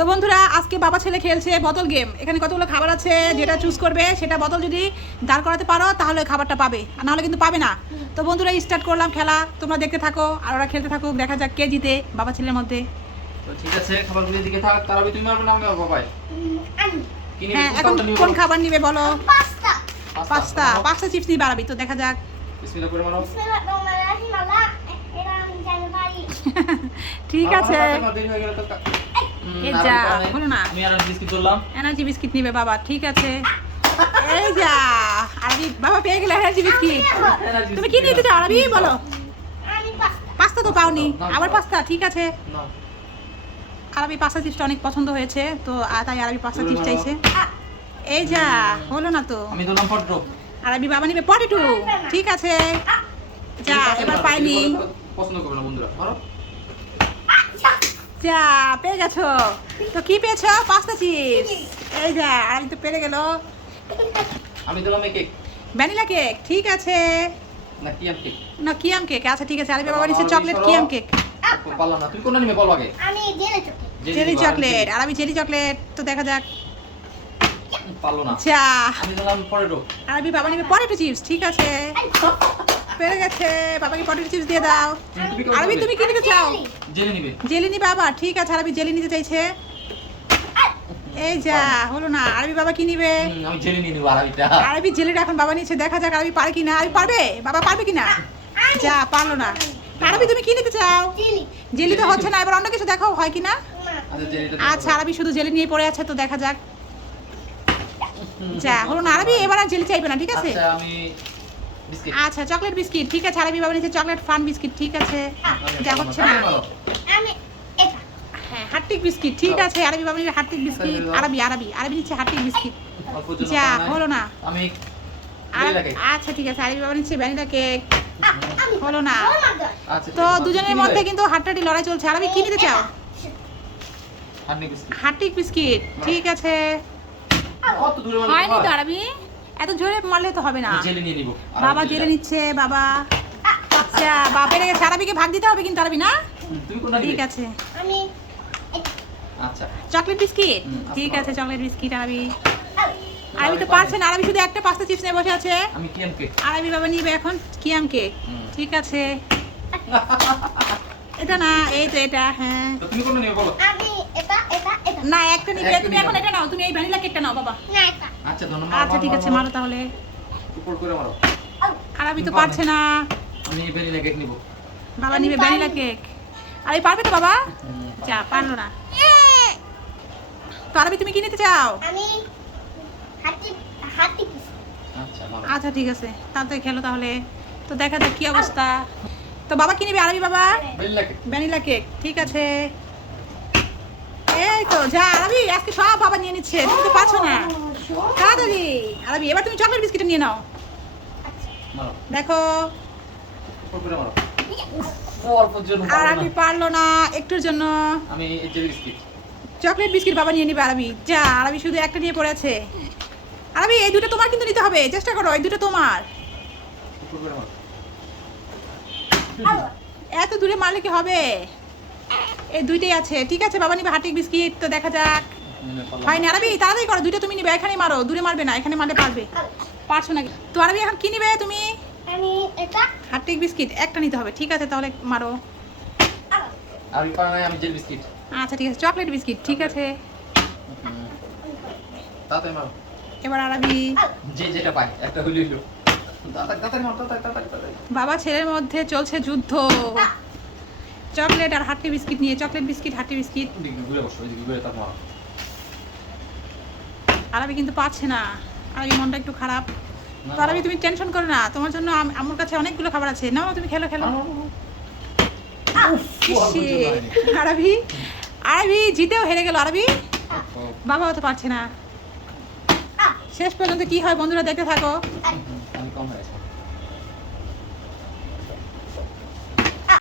তো বন্ধুরা আজকে বাবা ছেলে খেলছে বোতল গেম। এখানে কতগুলো খাবার আছে, যেটা চুজ করবে সেটা বোতল যদি দাঁড় করাতে পারো তাহলে খাবারটা পাবে, আর নাহলে কিন্তু পাবে না। তো বন্ধুরা স্টার্ট করলাম খেলা, তোমরা দেখতে থাকো আর ওরা খেলতে থাকুক, দেখা যাক কে জিতে বাবা ছেলের মধ্যে। তো ঠিক আছে, খাবারগুলোর দিকে থাক। তার আগে তুমি মারবে না আমি মারবো বাবাই। হ্যাঁ, এখন কোন খাবার নিবে বলো? পাস্তা। পাস্তা। পাস্তা চিপস নিয়ে বাড়াবি তো, দেখা যাক। বিসমিল্লাহ করে মারো। ঠিক আছে, দেরি হয়ে গেল তো। এই যা হলো না। আমি আর বিস্কিট ধরলাম। এনার্জি বিস্কিট নিবে বাবা, ঠিক আছে। এই যা আরবি বাবা পেয়ে গেলে এনার্জি বিস্কিট। তুমি কি নিতে চাও আরবি বলো? আমি পাস্তা। পাস্তা তো পাওনি, আবার পাস্তা, ঠিক আছে। নাও। আরবি পাস্তা চিপসটা অনেক পছন্দ হয়েছে, তো তাই আরবি পাস্তা চিপস চাইছে। এই যা হলো না তো। আমি ধরলাম পটেটো। আরবি বাবা নিবে পটেটো, ঠিক আছে। যা এবার পাইনি। পছন্দ করবে না বন্ধুরা, মারো। যা পেয়ে গেছো। তো কি পেয়েছো? Pasta chips. এই যা আরবি তো পেরে গেল। আমি ধরলাম কেক। ভ্যানিলা কেক, ঠিক আছে। না কি কেক? না কিয়াম কেক, আচ্ছা ঠিক আছে। আরবি বাবা নিচ্ছে চকলেট কিয়াম কেক। পারলাম না, তুমি কোনটা নিবে বলো আগে। আমি জেলি চকলেট। জেলি চকলেট, আরবি জেলি চকলেট, তো দেখা যাক। পারলো না। যা আমি ধরলাম পটেটো। আরবি বাবা নিবে পটেটো চিপস, ঠিক আছে। পেরে গেছে, বাবাকে পটেটো চিপস দিয়ে দাও। আরবি তুমি কি নিতে চাও? জেলি নিবে। জেলি নিবে বাবা, ঠিক আছে। আরবি জেলি নিতে চাইছে। এই যা হলো না। আরবি বাবা কি নিবে? আমি জেলি নিয়ে নিব আরবিটা। আরবি জেলিটা এখন বাবা নিচ্ছে, দেখা যাক আরবি পারে কিনা। আরবি পারবে? বাবা পারবে কিনা? যা পারলো না। আরবি তুমি কি নিতে চাও? জেলি। জেলি তো হচ্ছে না, এবার অন্য কিছু দেখাও হয় কিনা। আচ্ছা জেলিটা। আচ্ছা আরবি শুধু জেলি নিয়ে পড়ে আছে, তো দেখা যাক। যা হলো না। আরবি এবার আর জেলি চাইবে না, ঠিক আছে। আচ্ছা আমি বিস্কিট। আচ্ছা চকলেট বিস্কিট, ঠিক আছে। আরবি বাবা নিচ্ছে চকলেট ফান বিস্কিট, ঠিক আছে। যা হচ্ছে না। আমি এটা। হ্যাঁ হার্টিক বিস্কিট, ঠিক আছে। আরবি বাবা নিচ্ছে হার্টিক বিস্কিট। আরবি নিচ্ছে হার্টিক বিস্কিট। যা হলো না। আমি আচ্ছা ঠিক আছে। আরবি বাবা নিচ্ছে ভ্যানিলা কেক, আমি হলো না। আচ্ছা তো দুজনের মধ্যে কিন্তু হাড্ডাহাড্ডি লড়াই চলছে। আরবি কি নিতে চাও? হার্টিক বিস্কিট, ঠিক আছে। কত দূরে মানে হয়নি তো আরবি, এত জোরে মারলে তো হবে না। জেলি নিয়ে নিব। বাবা জেলে নিচ্ছে বাবা। আচ্ছা বাপের গেছে। আরবিকে ভাগ দিতে হবে কিন্তু আরবি, না? তুমি কোনটা নিবে? ঠিক আছে। আমি আচ্ছা চকলেট বিস্কিট, ঠিক আছে। চকলেট বিস্কিট আরবি। আরবি তো পারছে না, আরবি শুধু একটা পাস্তা চিপস নিয়ে বসে আছে। আমি কিয়াম কেক। আরবি বাবা নিবে এখন কিয়াম কেক, ঠিক আছে। এটা না, এই তো এটা, হ্যাঁ। তো তুমি কোনটা নিবে বলো? আমি এটা এটা এটা। না একটা নিবে তুমি, এখন এটা নাও। তুমি এই ভ্যানিলা কেকটা নাও বাবা। না এটা। আচ্ছা ধন্যবাদ। আচ্ছা ঠিক আছে, মারো তাহলে। উপর করে মারো। আরবি তো পারছে না, আমি ভ্যানিলা কেক নিব। বাবা নিবে ভ্যানিলা কেক। আরবি পারবে তো বাবা? যা পারলো না। তো আরবি তুমি কি নিতে চাও? আমি হাতি হাতি আচ্ছা মারো। আচ্ছা ঠিক আছে, তাড়াতাড়ি খেলো তাহলে। তো দেখা যাক কি অবস্থা। তো বাবা কি নিবে আরবি বাবা? Vanilla cake. ভ্যানিলা কেক, ঠিক আছে। এই তো যা আরবি, আজকে সব বাবা নিয়ে নিচ্ছে, তুমি তো পারছো না। তাড়াতাড়ি আরবি, এবার তুমি চকলেট বিস্কিট নিয়ে নাও। মারো। দেখো উপর করে মারো। অল্পের জন্য আর পারলো আরবি না। পারলো না, একটুর জন্য। আমি জেলি বিস্কিট। চকলেট বিস্কিট বাবা নিয়ে নিবে আরবি। যা আরবি শুধু একটা নিয়ে পড়ে আছে। আরবি এই দুটো তোমার কিন্তু নিতে হবে, চেষ্টা করো, এই দুটো তোমার। উপর করে মারো। এত দূরে মারলে কি হবে? এই দুইটাই আছে, ঠিক আছে। বাবা নিবে হার্টিক বিস্কিট, তো দেখা যাক। হয়নি আরবি, তাড়াতাড়ি করো, দুইটা তুমি নিবে। এখানে মারো, দূরে মারবে না, এখানে মারলে পারবে। পারছো নাকি? তো আরবি এখন কি নিবে তুমি? আমি এটা হার্টিক বিস্কিট একটা নিতে হবে, ঠিক আছে। তাহলে মারো। আর পারে নাই, আমি জেলি বিস্কিট। আচ্ছা ঠিক আছে, চকলেট বিস্কিট, ঠিক আছে। তাতে মারো। এবার আরবি। যে যেটা পাই একটা হইলো হইলো। তাড়াতাড়ি মারো, তাড়াতাড়ি। বাবা ছেলের মধ্যে চলছে যুদ্ধ, চকলেট আর হার্টি বিস্কিট নিয়ে। Chocolate biscuit, hearty biscuit. ওদিকে ঘুরে বসো, ওদিকে ঘুরে তারপর মারো। আরবি কিন্তু পারছে না, আরবি মনটা একটু খারাপ। তো আরবি তুমি টেনশন করো না, তোমার জন্য আমার কাছে অনেকগুলো খাবার আছে, নাও তুমি খেলো খেলো। ইসে, আরবি আরবি জিতেও হেরে গেল আরবি। বাবাও তো পারছে না। শেষ পর্যন্ত কি হয় বন্ধুরা, দেখতে থাকো। আমি কম হয়েছে।